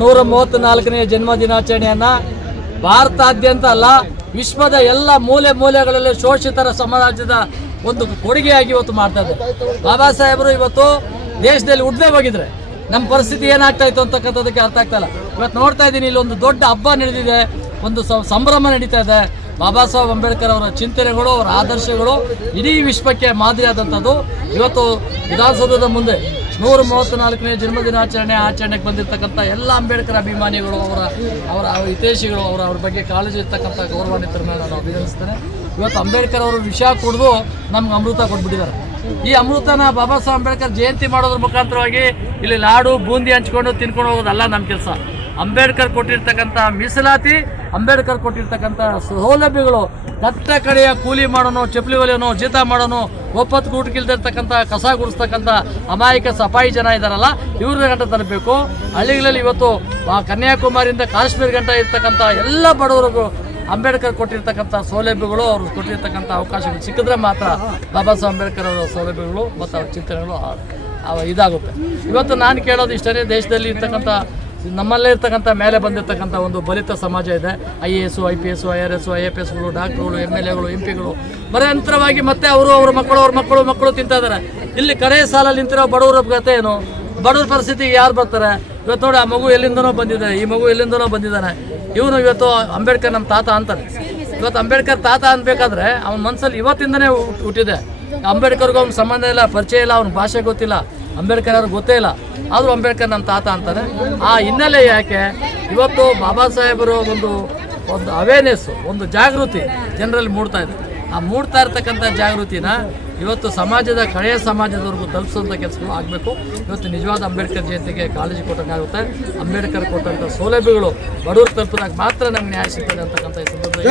ನೂರ ಮೂವತ್ತ್ನಾಲ್ಕನೇ ಜನ್ಮ ದಿನಾಚರಣೆಯನ್ನ ಭಾರತಾದ್ಯಂತ ಅಲ್ಲ, ವಿಶ್ವದ ಎಲ್ಲ ಮೂಲೆ ಮೂಲೆಗಳಲ್ಲಿ ಶೋಷಿತರ ಸಮಾಜದ ಒಂದು ಕೊಡುಗೆಯಾಗಿ ಇವತ್ತು ಮಾಡ್ತಾ ಬಾಬಾ ಸಾಹೇಬರು ಇವತ್ತು ದೇಶದಲ್ಲಿ ಉಡ್ದೇ ಹೋಗಿದ್ರೆ. ನಮ್ಮ ಪರಿಸ್ಥಿತಿ ಏನಾಗ್ತಾ ಇತ್ತು ಅಂತಕ್ಕಂಥದ್ದಕ್ಕೆ ಅರ್ಥ ಆಗ್ತಾ ಇಲ್ಲ. ಇವತ್ತು ನೋಡ್ತಾ ಇದ್ದೀನಿ ಇಲ್ಲಿ ಒಂದು ದೊಡ್ಡ ಹಬ್ಬ ನಡೆದಿದೆ. ಒಂದು ಸಂಭ್ರಮ ನಡೀತಾ ಇದೆ. ಬಾಬಾ ಸಾಹೇಬ್ ಅಂಬೇಡ್ಕರ್ ಅವರ ಚಿಂತನೆಗಳು, ಅವರ ಆದರ್ಶಗಳು ಇಡೀ ವಿಶ್ವಕ್ಕೆ ಮಾದರಿಯಾದಂಥದ್ದು. ಇವತ್ತು ವಿಧಾನಸೌಧದ ಮುಂದೆ ನೂರ ಮೂವತ್ತ್ನಾಲ್ಕನೇ ಜನ್ಮದಿನಾಚರಣೆ ಆಚರಣೆಗೆ ಬಂದಿರತಕ್ಕಂಥ ಎಲ್ಲ ಅಂಬೇಡ್ಕರ್ ಅಭಿಮಾನಿಗಳು ಅವರ ಅವರ ಹಿತೈಷಿಗಳು ಅವರ, ಅವ್ರ ಬಗ್ಗೆ ಕಾಳಜಿ ಇರ್ತಕ್ಕಂಥ ಗೌರವಾನ್ವಿತರನ್ನ ನಾನು ಅಭಿನಂದಿಸ್ತೇನೆ. ಇವತ್ತು ಅಂಬೇಡ್ಕರ್ ಅವರು ವಿಷ ಕುಡಿದು ನಮ್ಗೆ ಅಮೃತ ಕೊಟ್ಬಿಟ್ಟಿದ್ದಾರೆ. ಈ ಅಮೃತನ ಬಾಬಾ ಸಾಹೇಬ್ ಅಂಬೇಡ್ಕರ್ ಜಯಂತಿ ಮಾಡೋದ್ರ ಮುಖಾಂತರವಾಗಿ ಇಲ್ಲಿ ಲಾಡು ಬೂಂದಿ ಹಂಚ್ಕೊಂಡು ತಿನ್ಕೊಂಡು ಹೋಗೋದಲ್ಲ ನಮ್ಮ ಕೆಲಸ. ಅಂಬೇಡ್ಕರ್ ಕೊಟ್ಟಿರ್ತಕ್ಕಂಥ ಮೀಸಲಾತಿ ಅಂಬೇಡ್ಕರ್ ಕೊಟ್ಟಿರ್ತಕ್ಕಂಥ ಸೌಲಭ್ಯಗಳು ಕಟ್ಟ ಕಡೆಯ ಕೂಲಿ ಮಾಡೋನು, ಚಪ್ಪಲಿ ಒಲೆಯೋನು ಜೀತ ಮಾಡೋನು, ಒಪ್ಪತ್ತು ಗೂಟಕ್ಕಿಲ್ದಿರ್ತಕ್ಕಂಥ ಕಸ ಗುಡಿಸ್ತಕ್ಕಂಥ ಅಮಾಯಕ ಸಫಾಯಿ ಜನ ಇದ್ದಾರಲ್ಲ ಇವ್ರ ಗಂಟ ತರಬೇಕು ಹಳ್ಳಿಗಳಲ್ಲಿ ಇವತ್ತು ಕನ್ಯಾಕುಮಾರಿಯಿಂದ ಕಾಶ್ಮೀರ ಗಂಟ ಇರ್ತಕ್ಕಂಥ ಎಲ್ಲ ಬಡವರಿಗೂ ಅಂಬೇಡ್ಕರ್ ಕೊಟ್ಟಿರ್ತಕ್ಕಂಥ ಸೌಲಭ್ಯಗಳು, ಅವ್ರು ಕೊಟ್ಟಿರ್ತಕ್ಕಂಥ ಅವಕಾಶಗಳು ಸಿಕ್ಕಿದ್ರೆ ಮಾತ್ರ ಬಾಬಾ ಸಾಹೇಬ್ ಅಂಬೇಡ್ಕರ್ ಅವರ ಸೌಲಭ್ಯಗಳು ಮತ್ತು ಅವ್ರ ಚಿಂತನೆಗಳು ಇದಾಗುತ್ತೆ. ಇವತ್ತು ನಾನು ಕೇಳೋದು ಇಷ್ಟೇ ದೇಶದಲ್ಲಿ ಇರ್ತಕ್ಕಂಥ ನಮ್ಮಲ್ಲೇ ಇರ್ತಕ್ಕಂಥ ಮೇಲೆ ಬಂದಿರತಕ್ಕಂಥ ಒಂದು ಬಲಿತ ಸಮಾಜ ಇದೆ. I A S I P S I R S I A P ಎಸ್ಗಳು ಡಾಕ್ಟ್ರುಗಳು ಎಂ ಎಲ್ ಎಗಳು ಎಂ ಪಿಗಳು ಬರಂತರವಾಗಿ ಮತ್ತೆ ಅವರು ಅವ್ರ ಮಕ್ಕಳು ಅವ್ರ ಮಕ್ಕಳು ಮಕ್ಕಳು ತಿಂತಾ ಇದ್ದಾರೆ ಇಲ್ಲಿ ಕಡೆ ಸಾಲಲ್ಲಿ ನಿಂತಿರೋ ಬಡವರ ಗತೆ ಏನು? ಬಡವ್ರ ಪರಿಸ್ಥಿತಿಗೆ ಯಾರು ಬರ್ತಾರೆ? ಇವತ್ತು ನೋಡಿ ಆ ಮಗು ಎಲ್ಲಿಂದನೋ ಬಂದಿದೆ. ಈ ಮಗು ಎಲ್ಲಿಂದನೋ ಬಂದಿದ್ದಾನೆ. ಇವನು ಇವತ್ತು ಅಂಬೇಡ್ಕರ್ ನಮ್ಮ ತಾತ ಅಂತಾರೆ. ಇವತ್ತು ಅಂಬೇಡ್ಕರ್ ತಾತ ಅನ್ಬೇಕಾದ್ರೆ ಅವನ ಮನಸ್ಸಲ್ಲಿ ಇವತ್ತಿಂದನೇ ಹುಟ್ಟಿದೆ. ಅಂಬೇಡ್ಕರ್ಗೂ ಅವ್ನ ಸಂಬಂಧ ಇಲ್ಲ, ಪರಿಚಯ ಇಲ್ಲ, ಅವ್ನ ಭಾಷೆ ಗೊತ್ತಿಲ್ಲ. ಅಂಬೇಡ್ಕರ್ ಅವ್ರಿಗೆ ಗೊತ್ತೇ ಇಲ್ಲ. ಆದರೂ ಅಂಬೇಡ್ಕರ್ ನಮ್ಮ ತಾತ ಅಂತಾನೆ ಆ ಹಿನ್ನೆಲೆ ಯಾಕೆ? ಇವತ್ತು ಬಾಬಾ ಸಾಹೇಬರು ಒಂದು ಒಂದು ಅವೇರ್ನೆಸ್ ಒಂದು ಜಾಗೃತಿ ಜನರಲ್ಲಿ ಮೂಡ್ತಾ ಇದೆ. ಆ ಮೂಡ್ತಾ ಇರ್ತಕ್ಕಂಥ ಜಾಗೃತಿನ ಇವತ್ತು ಸಮಾಜದ ಕಳೆಯ ಸಮಾಜದವರೆಗೂ ತಲುಪಿಸುವಂಥ ಕೆಲಸಗಳು ಆಗಬೇಕು. ಇವತ್ತು ನಿಜವಾದ ಅಂಬೇಡ್ಕರ್ ಜಯಂತಿಗೆ ಕಾಳಜಿ ಕೊಟ್ಟಂಗಾಗುತ್ತೆ ಅಂಬೇಡ್ಕರ್ ಕೊಟ್ಟಂಥ ಸೌಲಭ್ಯಗಳು ಬಡವರು ತಲುಪಿದಾಗ ಮಾತ್ರ ನಮ್ಗೆ ನ್ಯಾಯ ಸಿಗ್ತದೆ ಅಂತಕ್ಕಂಥ ಈ ಸಂದರ್ಭದಲ್ಲಿ.